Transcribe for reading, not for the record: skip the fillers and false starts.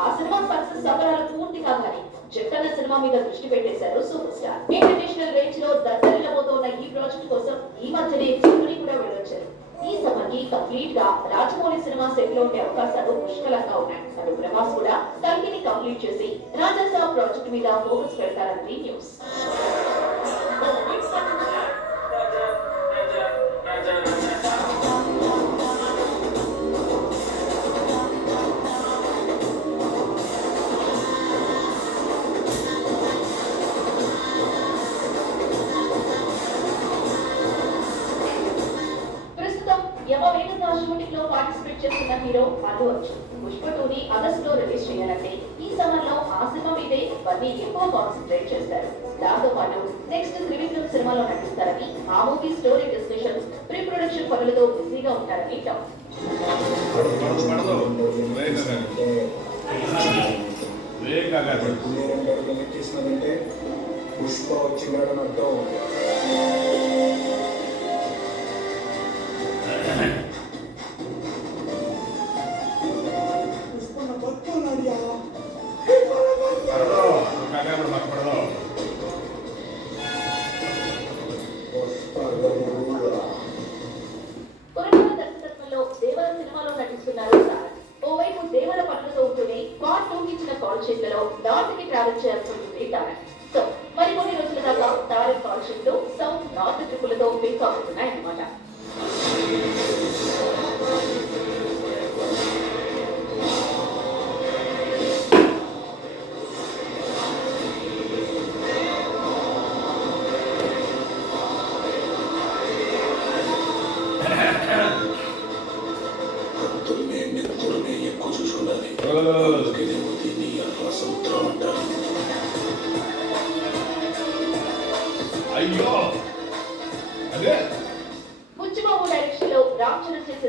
ఆ cinema success సంబరాలు పూర్తి కాగానే జక్కన్న సినిమా మీద దృష్టి పెట్టేశారు సూపర్ స్టార్. ఇంటర్నేషనల్ రేంజ్ లో దద్దరిల్లబోతున్న ఈ ప్రాజెక్ట్ కోసం ఈ మధ్యనే చెరువుని కూడా వెళ్ళొచ్చారు. ఈ సమ్మర్ కి కంప్లీట్ గా రాజమౌళి సినిమా సెట్ లో ఉండే అవకాశాలు పుష్కలంగా ఉన్నాయి. అటు ప్రభాస్ కూడా కల్కిని కంప్లీట్ చేసి రాజసాబ్ ప్రాజెక్ట్ మీద ఫోకస్ పెడతారన్నది న్యూస్. షూటింగ్ లో పార్టిసిపేట్ చేస్తున్న హీరో అల్లు అర్జున్. పుష్ప 2ని ఆగస్టులో రిలీజ్ చేయాలంటే ఈ సమ్మర్ లో ఆ సినిమా మీదే బన్నీ ఎక్కువ కాన్సన్ట్రేట్ చేస్తారు. దాంతో పాటు నెక్స్ట్ త్రివిక్రమ్ సినిమాలో నటిస్తారని, ఆ movie story discussion, pre production పనులతో బిజీగా ఉంటారని టాక్. పుష్ప వచ్చిందని అర్థం. దర్శకత్వంలో దేవర సినిమాలో నటిస్తున్నారు. ఓవైపు దేవర పనులతో ఉంటూనే పార్ట్ 2 ఇచ్చిన కాల్ షీట్ లలో నార్త్ కి ట్రావెల్ చేయాల్సి ఉంటుంది తారక్. సో మరికొన్ని రోజుల దాకా తారక్ కాల్ షీట్ లో సౌత్ నార్త్ ట్రిపులతో పిక్ అవుతున్నాయి అన్నమాట. బుచ్చిబాబు డైరెక్షన్ లో రామ్ చరణ్ చేసే